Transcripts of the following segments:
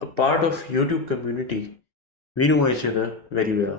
a part of YouTube community, we know each other very well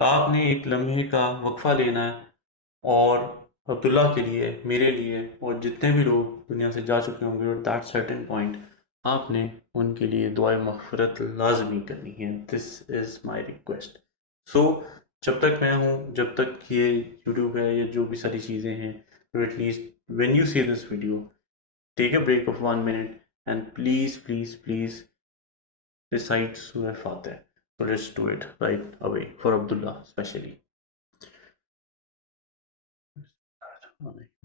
آپ نے ایک لمحے کا وقفہ لینا ہے اور عبداللہ کے لیے، میرے لیے اور جتنے بھی لوگ دنیا سے جا چکے ہوں گے اور دیٹ سرٹن پوائنٹ، آپ نے ان کے لیے دعائے مغفرت لازمی کرنی ہے. دس از مائی ریکویسٹ. سو جب تک میں ہوں، جب تک یہ یوٹیوب ہے یا جو بھی ساری چیزیں ہیں، تو at least when you see this video take a break of 1 minute and please recite Surah Fatih. So let's do it right away for Abdullah especially.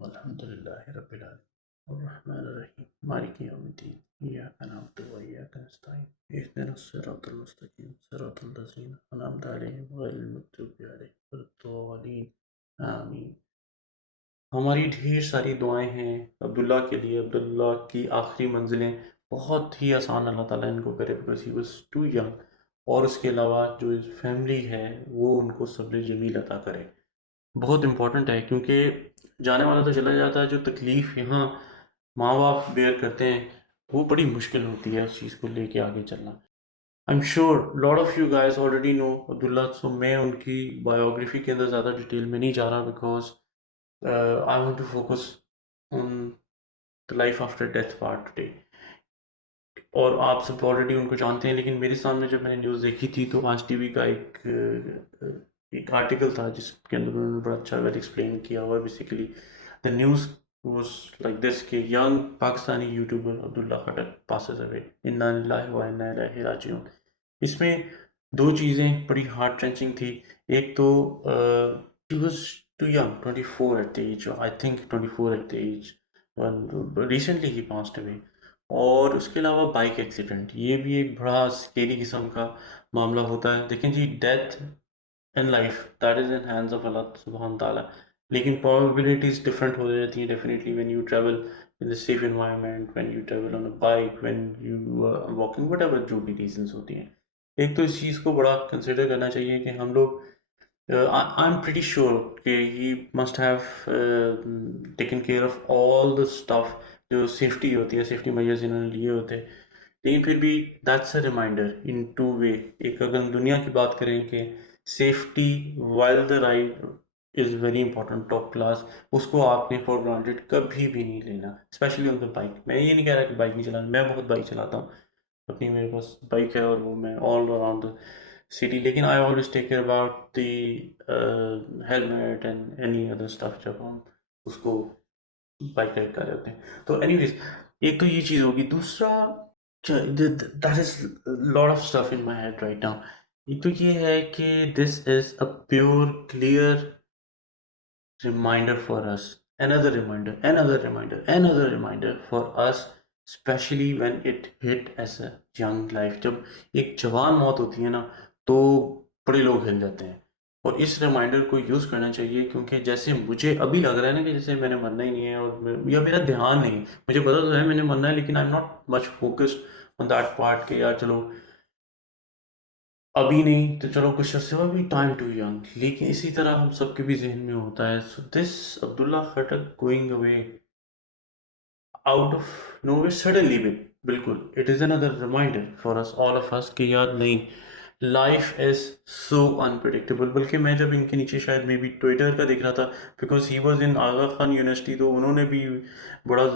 Alhamdulillahi Rabbil Alamin Ar-Rahman Ar-Rahim Maliki Yawmiddin Iyyaka na'budu wa iyyaka nasta'in Ihdinas siratal mustaqim siratal ladzina an'amta alayhim ghayril maghdubi alayhim waladdallin. آمین. ہماری ڈھیر ساری دعائیں ہیں عبداللہ کے لیے. عبداللہ کی آخری منزلیں بہت ہی آسان اللہ تعالیٰ ان کو کرے because he was too young. اور اس کے علاوہ جو فیملی ہے وہ ان کو صبر جمیل عطا کرے. بہت امپورٹنٹ ہے کیونکہ جانے والا تو چلا جاتا ہے، جو تکلیف یہاں ماں باپ بیئر کرتے ہیں وہ بڑی مشکل ہوتی ہے اس چیز کو لے کے آگے چلنا. I'm sure lot of you guys already know عبداللہ. سو میں ان کی بایوگرافی کے اندر زیادہ ڈیٹیل میں نہیں جا رہا because I want to focus on the life after death part today. اور آپ سب آلریڈی ان کو جانتے ہیں، لیکن میرے سامنے جب میں نے نیوز دیکھی تھی تو آج ٹی وی کا ایک آرٹیکل تھا جس کے اندر انہوں نے بڑا اچھا ویل ایکسپلین کیا ہوا. Basically the news was like this کہ ینگ پاکستانی یوٹیوبر عبداللہ خٹک پاسز اوے، انا للہ و انا الیہ راجعون. اس میں دو چیزیں بڑی ہارٹ ٹرنچنگ تھی. ایک تو he was too young, 24 at the age, I think 24 at the age when recently he passed away. اور اس کے علاوہ بائک ایکسیڈنٹ، یہ بھی ایک بڑا سکیری قسم کا معاملہ ہوتا ہے. دیکھیں جی، death in life that is in hands of اللہ سبحانہ تعالیٰ، لیکن پرابیبلٹیز ڈفرینٹ ہو جاتی ہیں definitely when you travel in a safe environment, when you travel on a bike, when you walking, whatever جو بھی ریزنس ہوتی ہیں. ایک تو اس چیز کو بڑا کنسیڈر کرنا چاہیے کہ ہم لوگ آئی ایم پریٹی شیور کہ he must have taken care of all the stuff جو سیفٹی ہوتی ہے، سیفٹی میجرز انہوں نے لیے ہوتے ہیں. لیکن پھر بھی that's a reminder in two way. ایک اگر ہم دنیا کی بات کریں کہ safety while the ride is very important, top class, اس کو آپ نے فار گرانٹیڈ کبھی بھی نہیں لینا، اسپیشلی آن دا بائک. میں یہ نہیں کہہ رہا کہ بائک نہیں چلانا، میں بہت بائک چلاتا ہوں اپنی، میرے پاس بائک ہے اور وہ میں آل اراؤنڈ دا سٹی، لیکن I always take care about the helmet and any other stuff جب ہم اس کو بائک رائڈ کر رہے ہوتے ہیں. تو اینی ویز ایک تو یہ چیز ہوگی. دوسرا that is lot of stuff in my head right now. ایک تو یہ ہے کہ this is a pure clear reminder for us, another reminder for us, especially when it hit as a young life. جب ایک جوان موت ہوتی ہے نا تو بڑے لوگ ہل جاتے ہیں، اور اس ریمائنڈر کو یوز کرنا چاہیے. کیونکہ جیسے مجھے ابھی لگ رہا ہے نا کہ جیسے میں نے مرنا ہی نہیں ہے، اور یا میرا دھیان نہیں، مجھے پتا تو ہے میں نے مرنا ہے، لیکن I am not much focused on that part کہ یار چلو ابھی نہیں تو چلو کچھ عرصے بعد بھی ٹائم ٹو ینگ. لیکن اسی طرح ہم سب کے بھی ذہن میں ہوتا ہے. So this Abdullah Khattak going away out of no way suddenly, بالکل it is another reminder for us all of us کہ یار نہیں، لائف از سو انپریڈکٹیبل. بلکہ میں جب ان کے نیچے شاید میں بھی ٹویٹر کا دیکھ رہا تھا، because he was in Aga Khan university, تو انہوں نے بھی بڑا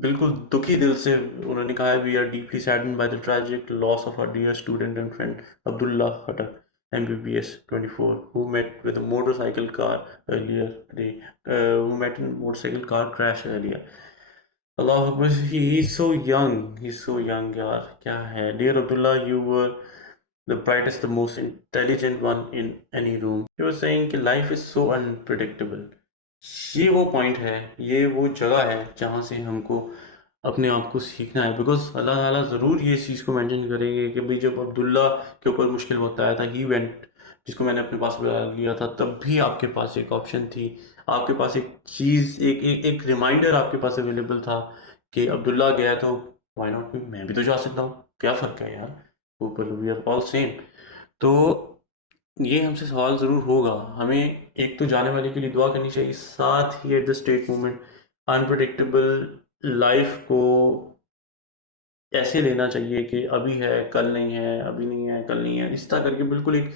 بالکل دکھی دل سے انہوں نے کہا ہے we are deeply saddened by the tragic loss of our dear student and friend Abdullah Khattak MBBS 24 who met with a motorcycle car earlier today, who met in a motorcycle car crash earlier. Allah Akbar. he's so young یار کیا ہے. Dear Abdullah, you were the brightest, the most intelligent one in any room. You were saying کہ life is so unpredictable. یہ وہ point ہے، یہ وہ جگہ ہے جہاں سے ہم کو اپنے آپ کو سیکھنا ہے. بیکاز اللہ تعالیٰ ضرور یہ چیز کو مینشن کریں گے کہ بھئی جب عبداللہ کے اوپر مشکل وقت آیا تھا، ہی وینٹ، جس کو میں نے اپنے پاس بلا لیا تھا، تب بھی آپ کے پاس ایک آپشن تھی، آپ کے پاس ایک چیز، ایک ریمائنڈر آپ کے پاس اویلیبل تھا کہ عبداللہ گیا تو وائی ناٹ میں بھی تو جا سکتا ہوں، کیا فرق ہے یار، اوپر وی آر آل سیم. تو یہ ہم سے سوال ضرور ہوگا. ہمیں ایک تو جانے والے کے لیے دعا کرنی چاہیے، ساتھ ہی at the state moment unpredictable life کو ایسے لینا چاہیے کہ ابھی ہے کل نہیں ہے، ابھی نہیں ہے کل نہیں ہے، اس طرح کر کے بالکل ایک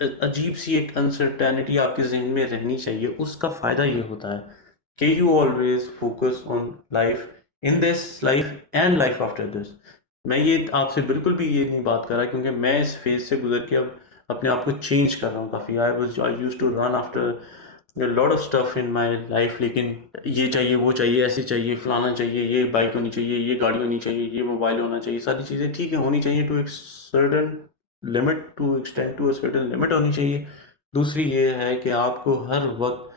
عجیب سی ایک انسرٹینٹی آپ کے ذہن میں رہنی چاہیے. اس کا فائدہ یہ ہوتا ہے کہ you always focus on life in this life and life after this. میں یہ آپ سے بالکل بھی یہ نہیں بات کر رہا کیونکہ میں اس فیز سے گزر کے اب اپنے آپ کو چینج کر رہا ہوں کافی. I use to run after lot of stuff in my life. لیکن یہ چاہیے وہ چاہیے ایسے چاہیے فلانا چاہیے یہ بائک ہونی چاہیے یہ گاڑی ہونی چاہیے یہ موبائل ہونا چاہیے ساری چیزیں ٹھیک ہے ہونی چاہیے ٹو ایک certain limit to extend to a certain limit ہونی چاہیے. دوسری یہ ہے کہ آپ کو ہر وقت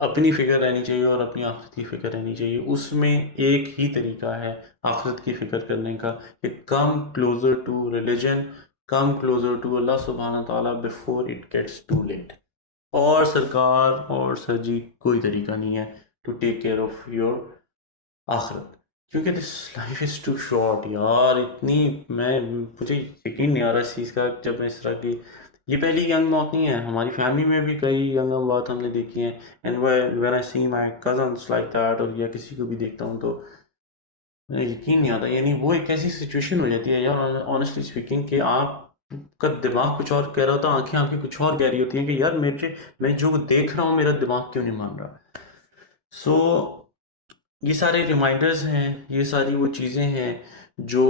اپنی فکر رہنی چاہیے اور اپنی آخرت کی فکر رہنی چاہیے. اس میں ایک ہی طریقہ ہے آخرت کی فکر کرنے کا کہ come closer to religion come closer to اللہ سبحانہ تعالیٰ before it gets too late. اور سرکار اور سر جی کوئی طریقہ نہیں ہے to take care of your آخرت کیونکہ this life is too short یار. اتنی مجھے یقین نہیں آ رہا اس چیز کا جب میں اس طرح کی یہ پہلی ینگ موت نہیں ہے. ہماری فیملی میں بھی کئی ینگ موت ہم نے دیکھی ہیں. And when I see my cousins like that اور یا کسی کو بھی دیکھتا ہوں تو یقین نہیں آتا. یعنی وہ ایک ایسی سچویشن ہو جاتی ہے یار آنیسٹلی اسپیکنگ کہ آپ کا دماغ کچھ اور کہہ رہا ہوتا ہے آنکھیں کچھ اور کہہ رہی ہوتی ہیں کہ یار میں جو دیکھ رہا ہوں میرا دماغ کیوں نہیں مان رہا. سو یہ سارے ریمائنڈرز ہیں یہ ساری وہ چیزیں ہیں جو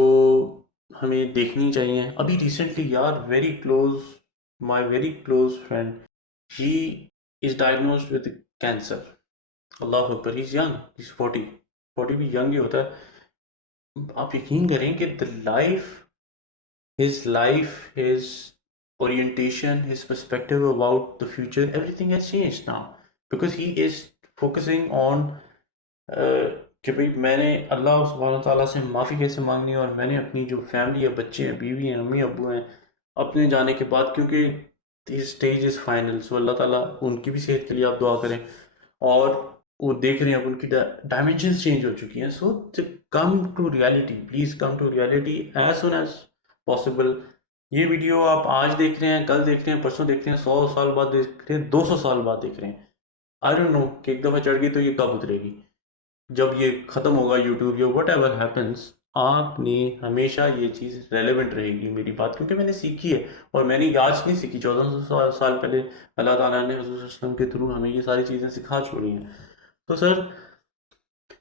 ہمیں دیکھنی چاہیے. ابھی ریسنٹلی یار my very close friend he is diagnosed with cancer. اللہ اکبر. He is young. He is 40 بھی ینگ ہی ہوتا ہے. آپ یقین کریں کہ his life, his orientation, his perspective about the future, everything has changed now because he is focusing on کہ بھئی میں نے اللہ سبحانہ تعالیٰ سے معافی کیسے مانگنی ہے اور میں نے اپنی جو فیملی ہے بچے ہیں بیوی ہیں امی ابو ہیں اپنے جانے کے بعد کیونکہ اسٹیج از فائنل سو اللہ تعالیٰ ان کی بھی صحت کے لیے آپ دعا کریں. اور وہ دیکھ رہے ہیں اب ان کی ڈائمینشنز چینج ہو چکی ہیں. So come to reality please come to reality as soon as possible. یہ ویڈیو آپ آج دیکھ رہے ہیں کل دیکھ رہے ہیں پرسوں دیکھ رہے ہیں 100 سال بعد دیکھ رہے ہیں 200 سال بعد دیکھ رہے ہیں. آئی ڈونٹ نو کہ ایک دفعہ چڑھ گئی تو یہ کب اترے گی. جب یہ ختم ہوگا یوٹیوب یا وٹ ایور ہیپنس آپ نے ہمیشہ یہ چیز ریلیونٹ رہے گی میری بات کیونکہ میں نے سیکھی ہے. اور میں نے یہ آج نہیں سیکھی 1400 سال پہلے اللہ تعالیٰ نے حضور صلی اللہ علیہ وسلم کے تھرو ہمیں یہ ساری چیزیں سکھا چھوڑی ہیں. تو سر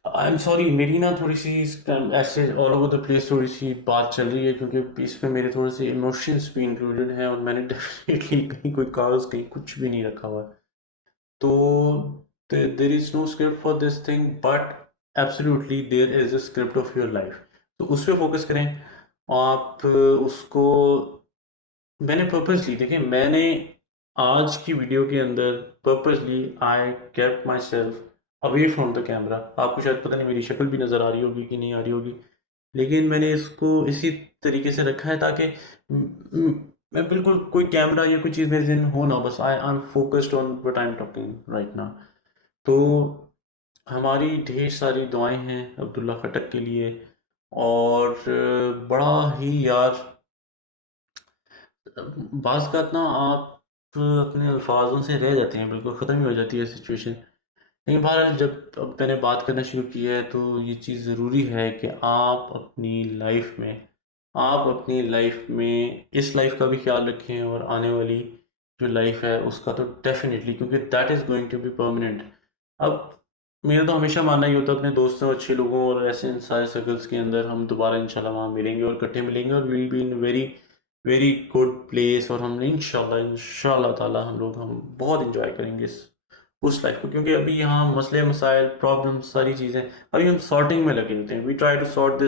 آئی ایم سوری میری نا تھوڑی سی ایسے آل اوور دا پلیس تھوڑی سی بات چل رہی ہے کیونکہ اس میں میرے تھوڑے سے ایموشنس بھی انکلوڈیڈ ہیں اور میں نے ڈیفینیٹلی کہیں کوئی کاغذ کہیں کچھ بھی نہیں رکھا ہوا ہے. تو there is no script for this thing but absolutely there is a script of your life. تو اس پہ فوکس کریں آپ اس کو. میں نے پرپزلی دیکھیں میں نے آج کی ویڈیو کے اندر purposely I kept myself away from the camera. آپ کو شاید پتہ نہیں میری شکل بھی نظر آ رہی ہوگی کہ نہیں آ رہی ہوگی لیکن میں نے اس کو اسی طریقے سے رکھا ہے تاکہ میں بالکل کوئی کیمرہ یا کوئی چیز میرے ذہن ہو نہ بس I am focused on what I am talking right now. تو ہماری ڈھیر ساری دعائیں ہیں عبداللہ خٹک کے لیے اور بڑا ہی یار بعض کا نا آپ اپنے الفاظوں سے رہ جاتے ہیں بالکل ختم ہی ہو جاتی ہے سچویشن. لیکن بہرحال جب اب میں نے بات کرنا شروع کی ہے تو یہ چیز ضروری ہے کہ آپ اپنی لائف میں اس لائف کا بھی خیال رکھیں اور آنے والی جو لائف ہے اس کا تو ڈیفینیٹلی کیونکہ that is going to be permanent. اب میرا تو ہمیشہ ماننا ہی ہوتا ہے اپنے دوستوں اچھے لوگوں اور ایسے سارے سرکلس کے اندر ہم دوبارہ انشاءاللہ وہاں ملیں گے اور اکٹھے ملیں گے اور will be in very very good place. اور ہم انشاءاللہ تعالیٰ ہم بہت انجوائے کریں گے اس لائف کو کیونکہ ابھی یہاں مسئلے مسائل پرابلمس ساری چیزیں ابھی ہم سارٹنگ میں لگے ہوتے ہیں. We try to sort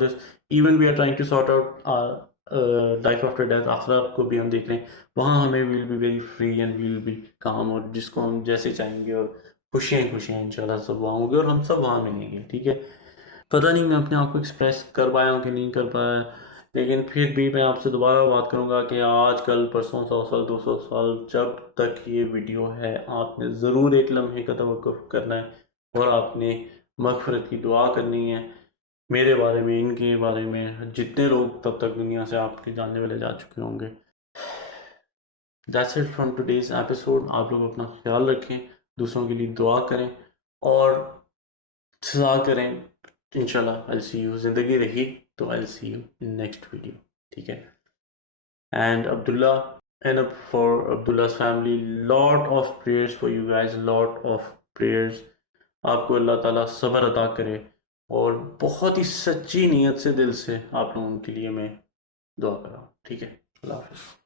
this even we are trying to sort out life after death آخرت کو بھی ہم دیکھ رہے ہیں. وہاں ہمیں we'll be very free and we'll be calm اور جس کو ہم جیسے چاہیں گے اور خوشیاں انشاءاللہ سب وہاں ہوں گے اور ہم سب وہاں ملیں گے. ٹھیک ہے پتہ نہیں میں اپنے آپ کو ایکسپریس کر پایا ہوں کہ نہیں کر پایا لیکن پھر بھی میں آپ سے دوبارہ بات کروں گا کہ آج کل پرسوں 100 سال 200 سال جب تک یہ ویڈیو ہے آپ نے ضرور ایک لمحے کا توقف کرنا ہے اور آپ نے مغفرت کی دعا کرنی ہے میرے بارے میں ان کے بارے میں جتنے لوگ تب تک دنیا سے آپ کے جاننے والے جا چکے ہوں گے. That's it from today's episode. آپ لوگ اپنا خیال رکھیں دوسروں کے لیے دعا کریں اور سزا کریں. انشاءاللہ I'll see you. زندگی رہی تو I'll see you in next video. ٹھیک ہے. And Abdullah and up for Abdullah's family. Lot of prayers for you guys, lot of prayers. آپ کو اللہ تعالیٰ صبر عطا کرے, اور بہت ہی سچی نیت سے دل سے آپ لوگوں کے لیے میں دعا کر رہا ہوں. ٹھیک ہے, اللہ حافظ.